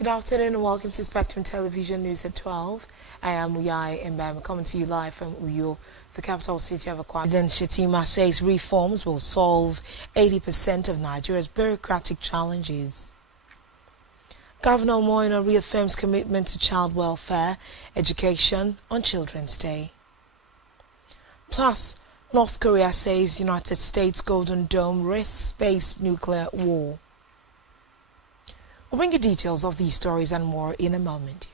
Good afternoon and welcome to Spectrum Television News at 12. I am Uyai Mbam, coming to you live from Uyo, the capital city of Akwa. President Shetima says reforms will solve 80% of Nigeria's bureaucratic challenges. Governor Moino reaffirms commitment to child welfare, education on Children's Day. Plus, North Korea says United States Golden Dome risks space nuclear war. We'll bring you details of these stories and more in a moment.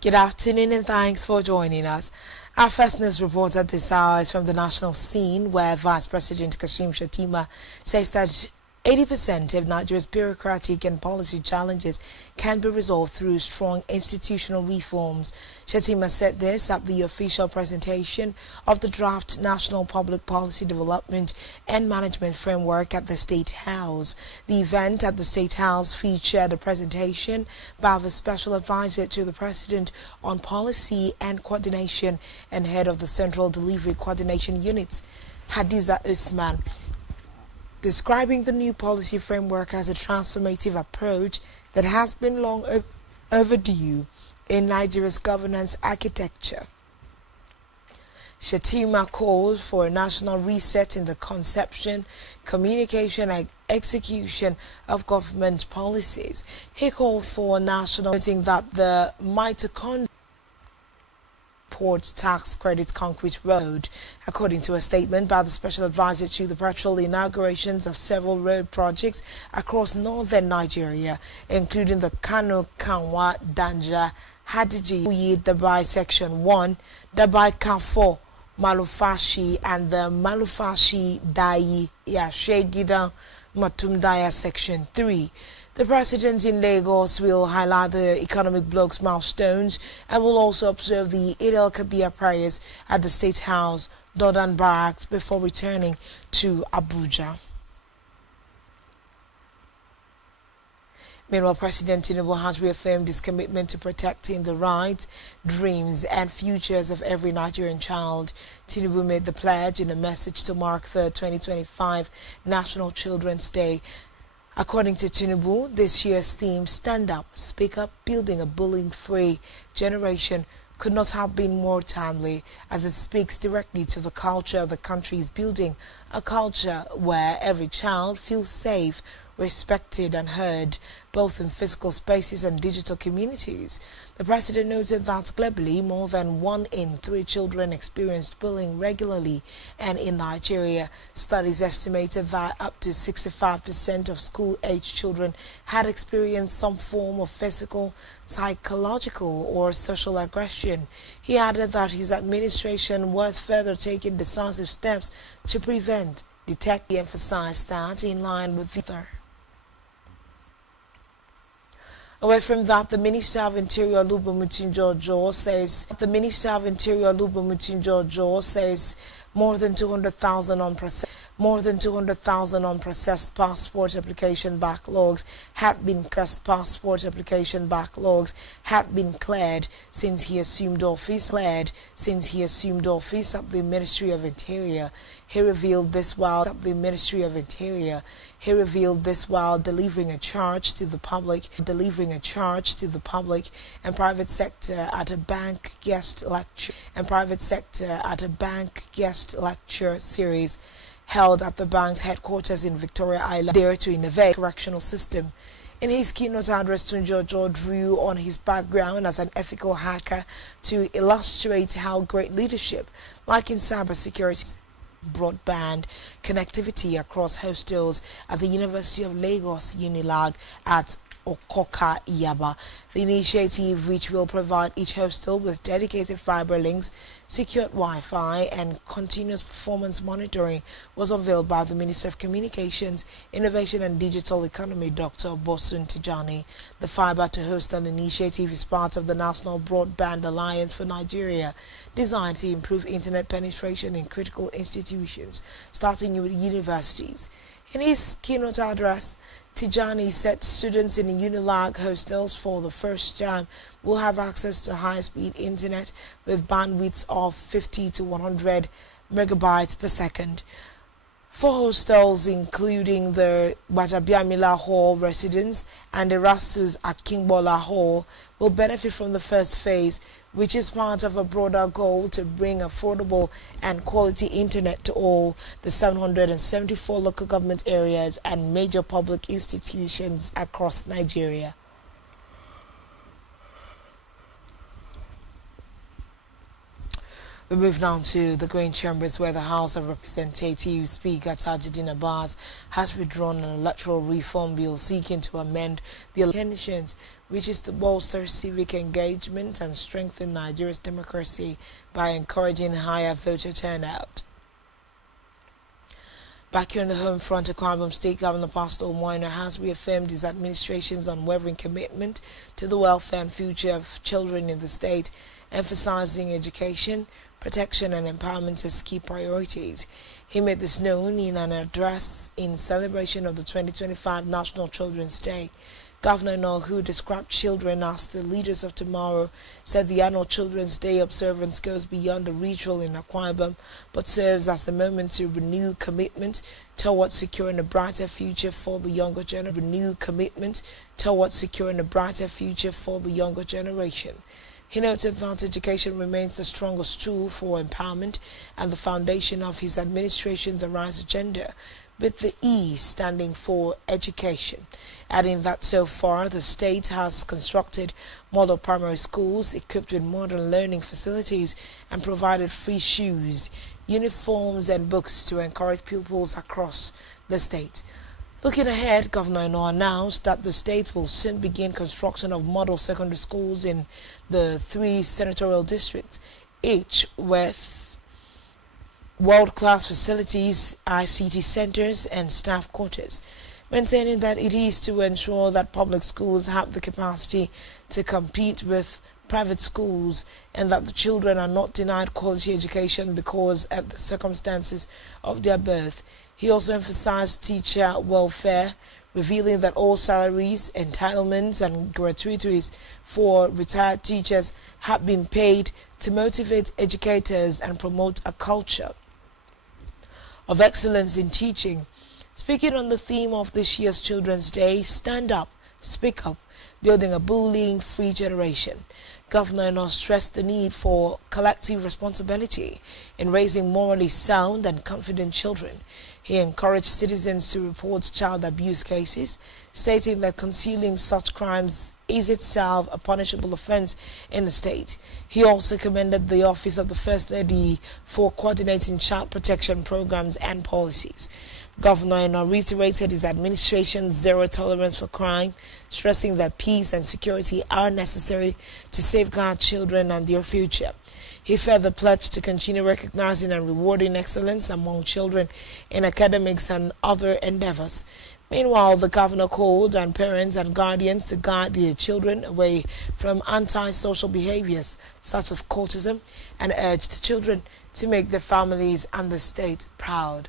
Good afternoon and thanks for joining us. Our first news report at this hour is from the national scene, where Vice President Kashim Shettima says that 80% of Nigeria's bureaucratic and policy challenges can be resolved through strong institutional reforms. Shettima said this at the official presentation of the draft National Public Policy Development and Management Framework at the State House. The event at the State House featured a presentation by the Special Advisor to the President on Policy and Coordination and Head of the Central Delivery Coordination Unit, Hadiza Usman, describing the new policy framework as a transformative approach that has been long overdue in Nigeria's governance architecture. Shettima called for a national reset in the conception, communication and execution of government policies. He called for a national, noting that the mitochondria Port Tax Credit Concrete Road. According to a statement by the Special Advisor to the Patrol, inaugurations of several road projects across northern Nigeria, including the Kano, Kanwa, Danja, Hadiji, Uyi, Dabai Section 1, Dabai Kafo, Malufashi, and the Malufashi Dai Yashegidan Matumdaya Section 3. The President in Lagos will highlight the economic blocs milestones and will also observe the Eid al-Kabir prayers at the State House, Northern Barracks, before returning to Abuja. Meanwhile, President Tinubu has reaffirmed his commitment to protecting the rights, dreams and futures of every Nigerian child. Tinubu made the pledge in a message to mark the 2025 National Children's Day. According to Tinubu, this year's theme, Stand Up, Speak Up, Building a Bullying-Free Generation, could not have been more timely, as it speaks directly to the culture the country is building, a culture where every child feels safe, respected and heard, both in physical spaces and digital communities. The President noted that globally, more than 1 in 3 children experienced bullying regularly, and in Nigeria, studies estimated that up to 65% of school-aged children had experienced some form of physical, psychological or social aggression. He added that his administration was further taking decisive steps to prevent, detect. He emphasized that in line with the other. Away from that, the Minister of Interior Olubumitin Jojo says more than 200,000 unprocessed passport application backlogs have been cleared since he assumed office at the Ministry of Interior. He revealed this while delivering a charge to the public and private sector at a bank guest lecture series held at the bank's headquarters in Victoria Island, there to innovate the correctional system. In his keynote address, Tunjojo drew on his background as an ethical hacker to illustrate how great leadership, like in cybersecurity, broadband connectivity across hostels at the University of Lagos Unilag at Okoka Iyaba. The initiative, which will provide each hostel with dedicated fiber links, secured Wi-Fi and continuous performance monitoring, was unveiled by the Minister of Communications, Innovation and Digital Economy, Dr. Bosun Tijani. The Fiber to Hostel initiative is part of the National Broadband Alliance for Nigeria, designed to improve internet penetration in critical institutions, starting with universities. In his keynote address, Tijani said students in Unilag hostels for the first time will have access to high-speed internet with bandwidths of 50 to 100 megabytes per second. For hostels including the Bajabiamila Hall residents and Erastus Akingbola Hall will benefit from the first phase, which is part of a broader goal to bring affordable and quality internet to all the 774 local government areas and major public institutions across Nigeria. We move now to the Green Chambers, where the House of Representatives Speaker Tajuddin Abbas has withdrawn an electoral reform bill seeking to amend the elections, which is to bolster civic engagement and strengthen Nigeria's democracy by encouraging higher voter turnout. Back here on the home front, Akwa Ibom State Governor Pastor Omoina has reaffirmed his administration's unwavering commitment to the welfare and future of children in the state, emphasizing education, protection and empowerment as key priorities. He made this known in an address in celebration of the 2025 National Children's Day. Governor Noor, who described children as the leaders of tomorrow, said the annual Children's Day observance goes beyond the ritual in Akwa Ibom, but serves as a moment to renew commitment towards securing a brighter future for the younger generation. He noted that education remains the strongest tool for empowerment and the foundation of his administration's Arise agenda, with the E standing for education, adding that so far the state has constructed model primary schools equipped with modern learning facilities and provided free shoes, uniforms and books to encourage pupils across the state. Looking ahead, Governor Noor announced that the state will soon begin construction of model secondary schools in the 3 senatorial districts, each with world-class facilities, ICT centers and staff quarters, maintaining that it is to ensure that public schools have the capacity to compete with private schools and that the children are not denied quality education because of the circumstances of their birth. He also emphasized teacher welfare, revealing that all salaries, entitlements and gratuities for retired teachers have been paid to motivate educators and promote a culture of excellence in teaching. Speaking on the theme of this year's Children's Day, Stand Up, Speak Up, Building a Bullying-Free Generation, Governor Noor stressed the need for collective responsibility in raising morally sound and confident children. He encouraged citizens to report child abuse cases, stating that concealing such crimes is itself a punishable offense in the state. He also commended the Office of the First Lady for coordinating child protection programs and policies. Governor Noor reiterated his administration's zero tolerance for crime, stressing that peace and security are necessary to safeguard children and their future. He further pledged to continue recognizing and rewarding excellence among children in academics and other endeavors. Meanwhile, the governor called on parents and guardians to guide their children away from antisocial behaviors such as cultism and urged children to make their families and the state proud.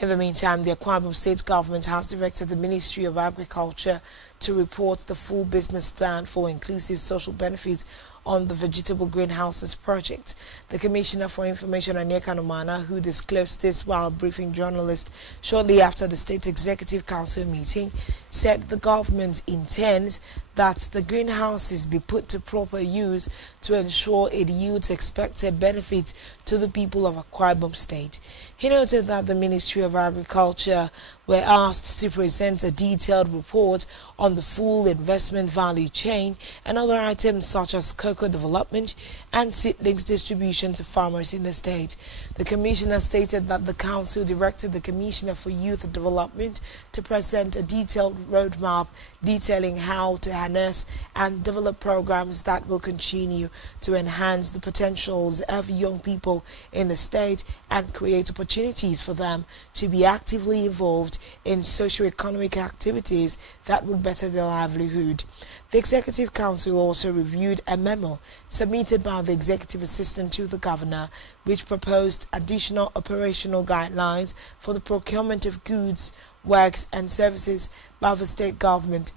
In the meantime, the Akwa Ibom State government has directed the Ministry of Agriculture to report the full business plan for inclusive social benefits on the vegetable greenhouses project. The Commissioner for Information, Anyeka Numana, who disclosed this while briefing journalists shortly after the State Executive Council meeting, said the government intends that the greenhouses be put to proper use to ensure it yields expected benefits to the people of Akwa Ibom State. He noted that the Ministry of Agriculture were asked to present a detailed report on the full investment value chain and other items such as cocoa local development and seedlings distribution to farmers in the state. The commissioner stated that the council directed the Commissioner for Youth Development to present a detailed roadmap detailing how to harness and develop programs that will continue to enhance the potentials of young people in the state and create opportunities for them to be actively involved in socio-economic activities that would better their livelihood. The Executive Council also reviewed a memo submitted by the Executive Assistant to the Governor, which proposed additional operational guidelines for the procurement of goods, works and services by the state government.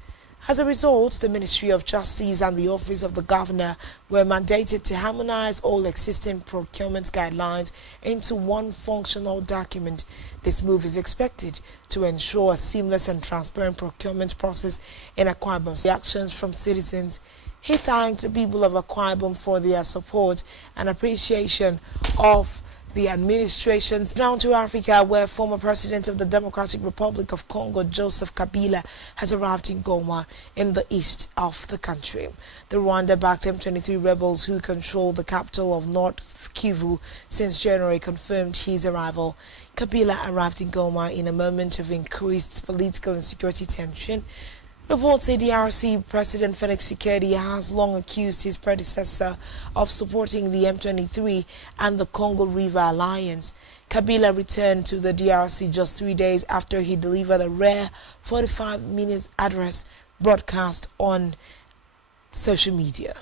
As a result, the Ministry of Justice and the Office of the Governor were mandated to harmonize all existing procurement guidelines into one functional document. This move is expected to ensure a seamless and transparent procurement process in Akwa Ibom. Reactions from citizens. He thanked the people of Akwa Ibom for their support and appreciation of the administration's. Down to Africa, where former President of the Democratic Republic of Congo, Joseph Kabila, has arrived in Goma in the east of the country. The Rwanda-backed M23 rebels who control the capital of North Kivu since January confirmed his arrival. Kabila arrived in Goma in a moment of increased political and security tension. Reports say DRC President Felix Tshisekedi has long accused his predecessor of supporting the M23 and the Congo River Alliance. Kabila returned to the DRC just 3 days after he delivered a rare 45-minute address broadcast on social media.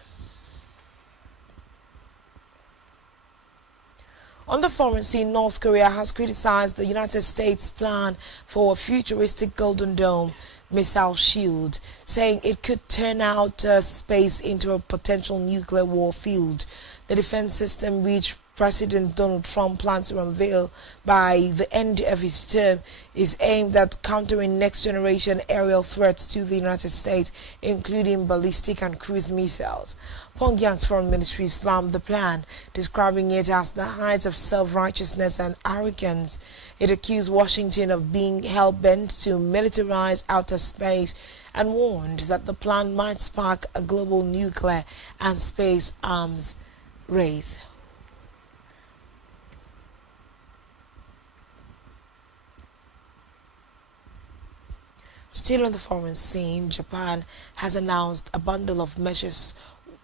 On the foreign scene, North Korea has criticized the United States' plan for a futuristic Golden Dome missile shield, saying it could turn out space into a potential nuclear war field. The defense system, which President Donald Trump plans to unveil by the end of his term, is aimed at countering next-generation aerial threats to the United States, including ballistic and cruise missiles. Pyongyang's foreign ministry slammed the plan, describing it as the height of self-righteousness and arrogance. It accused Washington of being hell-bent to militarize outer space and warned that the plan might spark a global nuclear and space arms race. Still on the foreign scene, Japan has announced a bundle of measures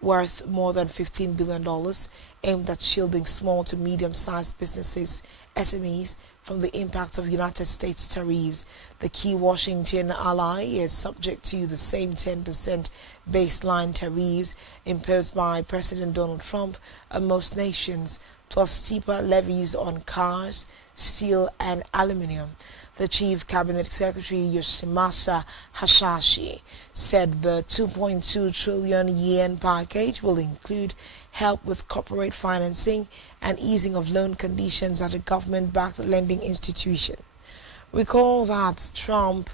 worth more than $15 billion aimed at shielding small to medium-sized businesses, SMEs, from the impact of United States tariffs. The key Washington ally is subject to the same 10% baseline tariffs imposed by President Donald Trump on most nations, plus steeper levies on cars, steel and aluminum. The Chief Cabinet Secretary Yoshimasa Hasashi said the 2.2 trillion yen package will include help with corporate financing and easing of loan conditions at a government-backed lending institution. Recall that Trump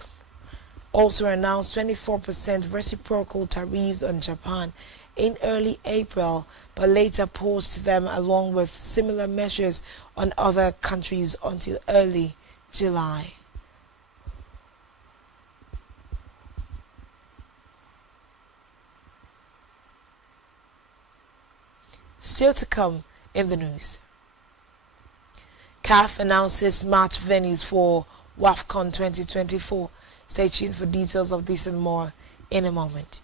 also announced 24% reciprocal tariffs on Japan in early April, but later paused them along with similar measures on other countries until early July. Still to come in the news. CAF announces match venues for WAFCON 2024. Stay tuned for details of this and more in a moment.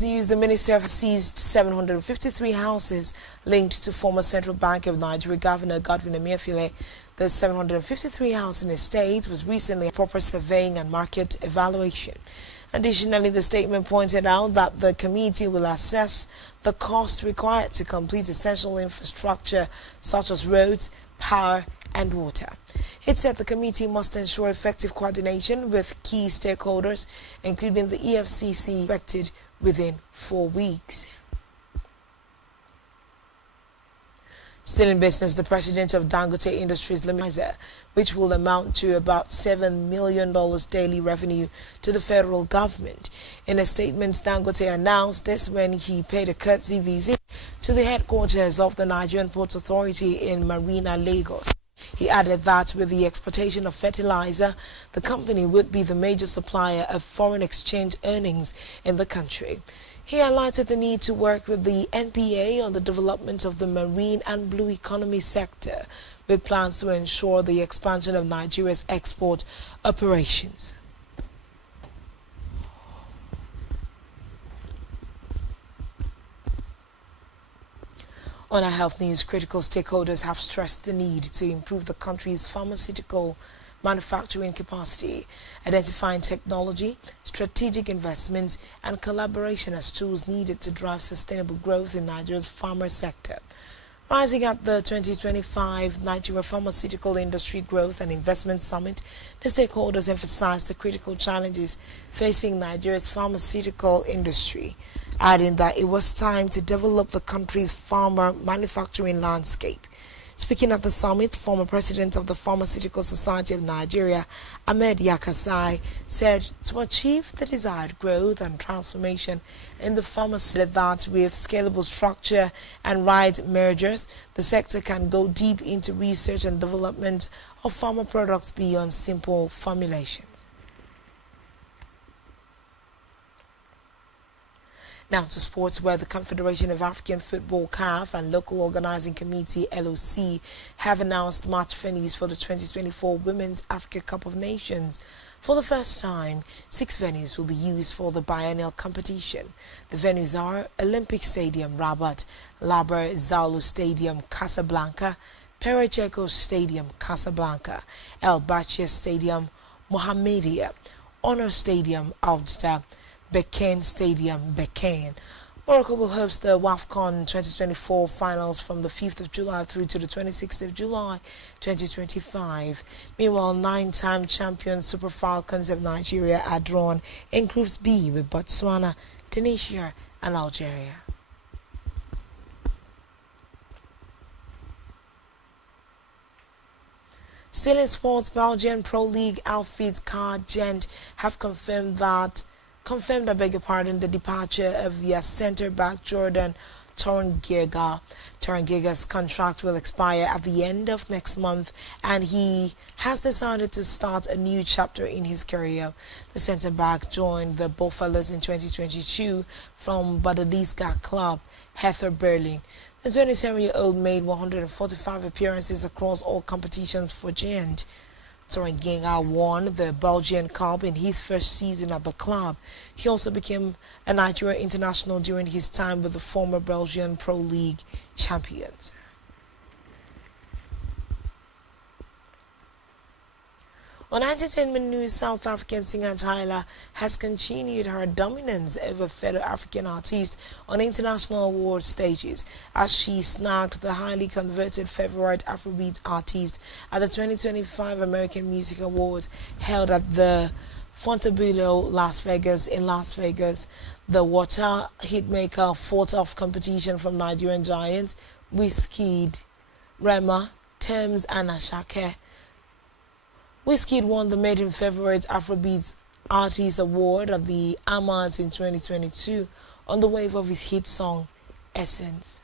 News, the Minister has seized 753 houses linked to former Central Bank of Nigeria Governor Godwin Emefiele. The 753 housing estate was recently a proper surveying and market evaluation. Additionally, the statement pointed out that the committee will assess the cost required to complete essential infrastructure such as roads, power, and water. It said the committee must ensure effective coordination with key stakeholders, including the EFCC, expected within 4 weeks. Still in business, the president of Dangote Industries Limited, which will amount to about $7 million daily revenue to the federal government. In a statement, Dangote announced this when he paid a courtesy visit to the headquarters of the Nigerian Ports Authority in Marina, Lagos. He added that with the exportation of fertilizer, the company would be the major supplier of foreign exchange earnings in the country. He highlighted the need to work with the NPA on the development of the marine and blue economy sector, with plans to ensure the expansion of Nigeria's export operations. On our health news, critical stakeholders have stressed the need to improve the country's pharmaceutical manufacturing capacity, identifying technology, strategic investments, and collaboration as tools needed to drive sustainable growth in Nigeria's pharma sector. Rising at the 2025 Nigeria Pharmaceutical Industry Growth and Investment Summit, the stakeholders emphasized the critical challenges facing Nigeria's pharmaceutical industry, adding that it was time to develop the country's pharma manufacturing landscape. Speaking at the summit, former president of the Pharmaceutical Society of Nigeria, Ahmed Yakasai, said to achieve the desired growth and transformation in the pharmacy, that with scalable structure and right mergers, the sector can go deep into research and development of pharma products beyond simple formulations. Now to sports, where the Confederation of African Football (CAF) and local organizing committee (LOC) have announced match venues for the 2024 Women's Africa Cup of Nations. For the first time, 6 venues will be used for the biennial competition. The venues are Olympic Stadium, Rabat; Laber Zaulu Stadium, Casablanca; Perecheco Stadium, Casablanca; El Bachir Stadium, Mohammedia; Honor Stadium, Oujda; Bekin Stadium, Bekin. Morocco will host the WAFCON 2024 finals from the 5th of July through to the 26th of July 2025. Meanwhile, 9-time champion Super Falcons of Nigeria are drawn in Groups B with Botswana, Tunisia, and Algeria. Still in sports, Belgian Pro League outfit Car Gent have confirmed, the departure of their centre-back Jordan Torngiga. Torngiga's contract will expire at the end of next month, and he has decided to start a new chapter in his career. The centre-back joined the Buffaloes in 2022 from Bundesliga club Hertha Berlin. The 27-year-old made 145 appearances across all competitions for Gent. Torngiga won the Belgian Cup in his first season at the club. He also became a Nigeria international during his time with the former Belgian Pro League champions. On entertainment news, South African singer Tyla has continued her dominance over fellow African artists on international award stages as she snagged the highly coveted favorite Afrobeat artist at the 2025 American Music Awards held at the Fontainebleau, Las Vegas. In Las Vegas, the water hitmaker fought off competition from Nigerian giants Wizkid, Rema, Tems, and Asake. Wizkid won the Maiden Favorite Afrobeat Artist Award at the Amas in 2022 on the wave of his hit song, Essence.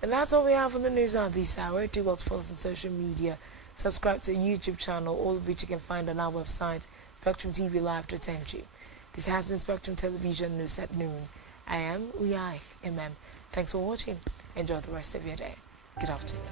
And that's all we have on the news at this hour. Do well to follow us on social media. Subscribe to our YouTube channel, all of which you can find on our website, Spectrum TV Live to attend you. This has been Spectrum Television News at Noon. I am Uyai MM. Thanks for watching. Enjoy the rest of your day. Good afternoon.